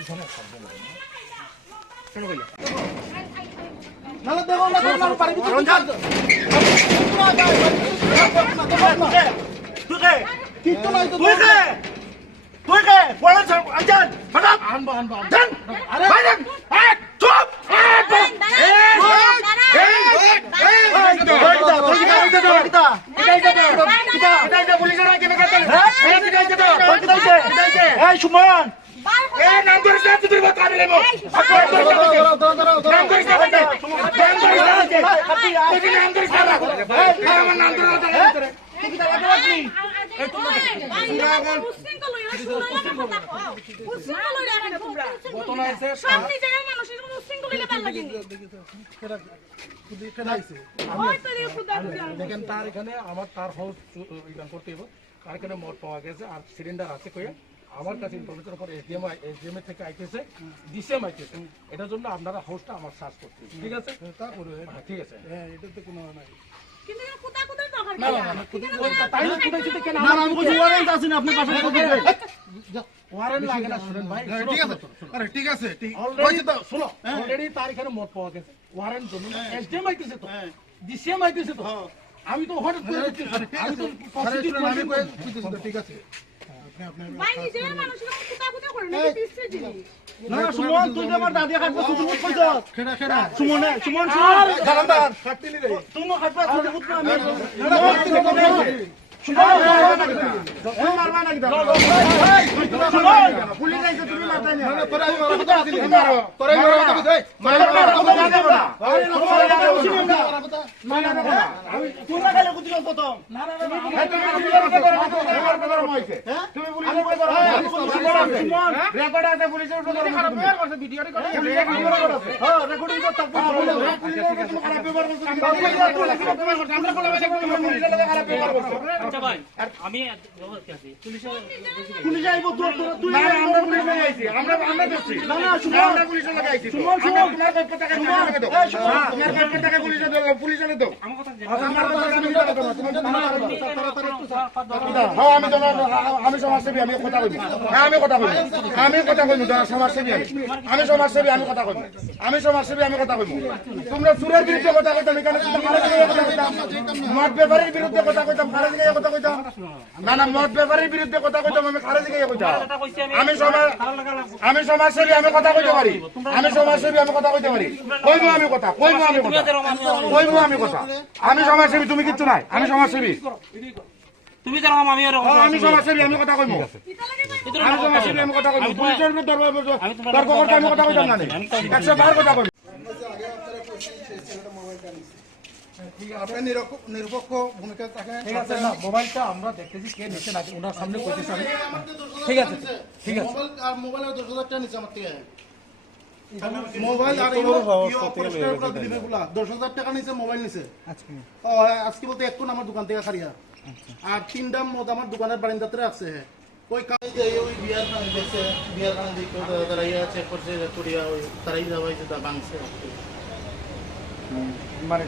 এখানে শব্দ নাই কেন কইলা নালে দেখো না তোমার পারি রঞ্জন তুই কে কিচ্ছু নাই তো তুই কে বলেন স্যার আজান হঠাৎ আনবা জান আরে ভাইজান চুপ এই সুমন এই নাম ধরে সাথে তুই বাত করে লেবো নাম ধরে সাথে নাম ধরে সারা এই আমার নাম ধরে তুই কি দাঁড়া করছিস এই তুমি দেখেন তার এখানে আমার তার হাউস করতে হবে তার এখানে মদ পাওয়া গেছে আর সিলিন্ডার আছে কয়ে আমার কাছে ইনফরমেশন পরে এসডিএম এর থেকে আইতেছে ডিসিএম আইতেছে এটার জন্য আপনারা হাউসটা আমার সার্চ করতে ঠিক আছে তারপরে ঠিক আছে হ্যাঁ এটাতে কোনো নাই কিন্তু কোথা কোথায় দরকার তাই না কোথায় থেকে না আমি বুঝি ওয়ারেন্ট আছে না আপনি পাশে ওয়ারেন্ট লাগে না শুনেন ভাই ঠিক আছে আরে ঠিক আছে ঠিক অলরেডি তো শুনো অলরেডি তার এখানে মদ পাওয়া গেছে ওয়ারেন্ট জন্য এসডিএম আইতেছে তো ডিসিএম আইতেছে তো আমি তো হঠাৎ করে আমি তো পজিটিভ আমি কই ঠিক আছে ভাই নিজের মানুষের কোথা কোথা করে না পিছছে দিনি না সুমন তুই যে আমার দাদি কাটবো তুই মুখ কইছ খেড়া সুমন জানান্দার কাটতিলি রে তুমি কাটবা তুই মুখ না আমি সুমন মারবা না কি সুমন পুলিশ আইছে তুমি মারতাই না তোরা আমি তোরা গেলে কুতিল প্রথম না তুমি পুলিশ সুমন রেকর্ড আছে পুলিশের খারাপ ব্যবহার করছে ভিডিও রেকর্ড হ্যাঁ রেকর্ডিং করতে খারাপ ব্যবহার করছে আমরা কোলাবাসে খারাপ ব্যবহার করছে আচ্ছা ভাই আমি পুলিশ আইবো তুই না আমরা পুলিশ লাগে আইছি আমরা দেখছি না সুমন আমরা পুলিশের লাগে আইছি সুমন তোমার কত টাকা লাগে দাও তোমার কত টাকা পুলিশে দাও পুলিশে দাও আমার কথা আমার কথা তুমি দাও হ্যাঁ আমি সমাজসেবী আমি কথা কইব হ্যাঁ আমি কথা কইব আমি কথা কইব তোরা সমাজসেবী আমি সমাজসেবী আমি কথা কইব আমি সমাজসেবী আমি কথা কইব তোমরা চুরের বিরুদ্ধে কথা কইতাম এখানে কথা কইতাম মদ ব্যাপারীর বিরুদ্ধে কথা কইতাম খারেজ গিয়ে কথা কইতাম না মদ ব্যাপারীর বিরুদ্ধে কথা কইতাম আমি খারেজ গিয়ে কইতাম আমি সমাজসেবী আমি কথা কইতে পারি আমি সমাজসেবী আমি কথা কইতে পারি কইব আমি কথা আমি কথা আমি সমাজসেবী তুমি কিচ্ছু নাই আমি সমাজসেবী তুমি জানো আমি আমি সমাজসেবী আমি কথা কইব আমি সমাজসেবী আমি কথা কইব পুলিশের দরবার তর্ক করতে আমি কথা কইতাম না 112 কথা কইব নিরপেক্ষ ভূমিকা থাকে ঠিক আছে না মোবাইলটা আমরা দেখতেছি কে নিচে নাকি ওনার সামনে কইতেছি আমি ঠিক আছে মোবাইল আর 10,000 টাকা নিচে আমার থেকে মোবাইল আর 10,000 টাকা নিচে মোবাইল নিচে আজকে বলতে এখন আমার দোকান থেকে খারিয়া আর 3টা মদ আমার দোকানের বারান্দাতে রাখছে ওই কাজে ওই বিয়ার খান দেখছে বিয়ার খান দিকে তারা ইয়া চেক করছে করিয়া ওই তারাই যাওয়াইছে তা বাংছে মানে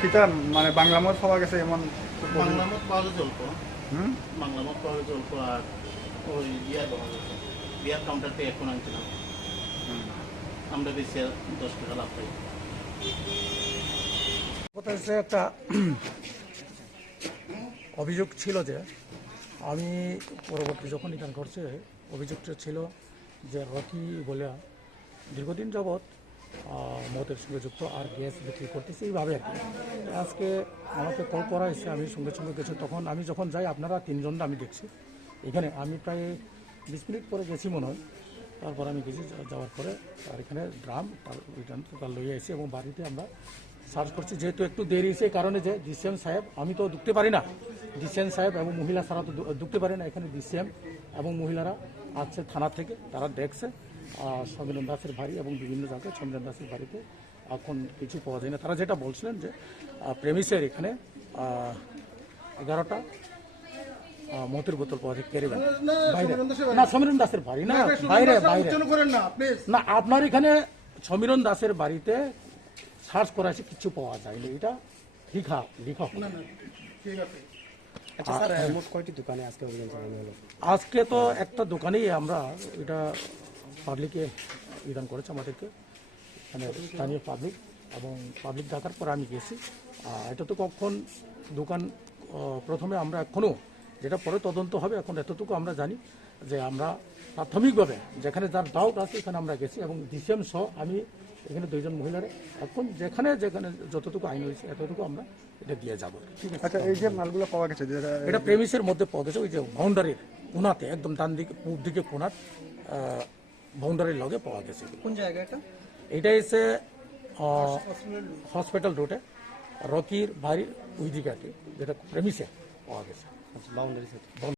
কিতান মানে বাংলা মদ পাওয়া গেছে এমন বাংলা মদ পাওয়া গেছে অল্প বাংলা মদ পাওয়া গেছে অল্প আর ওই বিয়ার পাওয়া গেছে বিয়ার কাউন্টার থেকে এখন আনছিলাম আমরা বেশি 10 টাকা লাভ পাই কথা হচ্ছে একটা অভিযোগ ছিল যে আমি পরবর্তী যখন এখানে ঘটছে অভিযোগটা ছিল যে রকি বলে দীর্ঘদিন যাবৎ মদের সঙ্গে যুক্ত আর গ্যাস বিক্রি করতেছে এইভাবে আর কি আজকে আমাকে কল করা হয়েছে আমি সঙ্গে সঙ্গে গেছি তখন আমি যখন যাই আপনারা 3 জন আমি দেখছি এখানে আমি প্রায় 20 মিনিট পরে গেছি মনে হয় তারপর আমি গেছি যাওয়ার পরে আর এখানে ড্রাম তার লইয়ে এসে এবং বাড়িতে আমরা সার্চ করছি যেহেতু একটু দেরি হয়েছে কারণে যে ডিসিএম সাহেব আমি তো ঢুকতে পারি না ডিসিএম সাহেব এবং মহিলা ছাড়া তো ঢুকতে পারি না এখানে ডিসিএম এবং মহিলারা আসছে থানা থেকে তারা দেখছে সমীরণ দাসের বাড়ি এবং বিভিন্ন জায়গায় সমীরণ দাসের বাড়িতে এখন কিছু পাওয়া যায় না তারা যেটা বলছিলেন যে প্রেমিসের এখানে 11টা মতের বোতল পাওয়া যায় ক্যারি বাইরে না সমীরণ দাসের বাড়ি না বাইরে না আপনার এখানে সমীরণ দাসের বাড়িতে সার্চ করা আছে কিছু পাওয়া যায়নি এটা লেখা আচ্ছা স্যার মোট কয়টি দোকানে আজকে অভিযান চালানো হলো আজকে তো একটা দোকানেই আমরা এটা পাবলিকে বিধান করেছে আমাদেরকে, মানে স্থানীয় পাবলিক, এবং পাবলিক ডাকার পর আমি গেছি। এটা তো কখন দোকান প্রথমে আমরা এখনও, যেটা পরে তদন্ত হবে, এখন এতটুকু আমরা জানি যে আমরা প্রাথমিকভাবে যেখানে যার ডাউট আছে এখানে আমরা গেছি, এবং ডিসিএম সহ আমি এখানে 2 জন মহিলার এখন যেখানে যেখানে যতটুকু আইন হয়েছে এতটুকু আমরা এটা দিয়ে যাবো। ঠিক আছে, আচ্ছা, এই যে মালগুলো পাওয়া গেছে যেটা এটা প্রেমিসের মধ্যে পাওয়া গেছে, ওই যে বাউন্ডারির কোনাতে, একদম ডান দিকে পূর্ব দিকে কোনার বাউন্ডারির লগে পাওয়া গেছে। কোন জায়গা এটা? এটা এসে হসপিটাল রোডে রকির বাড়ির ওই দিকে, যেটা প্রেমিসে পাওয়া গেছে।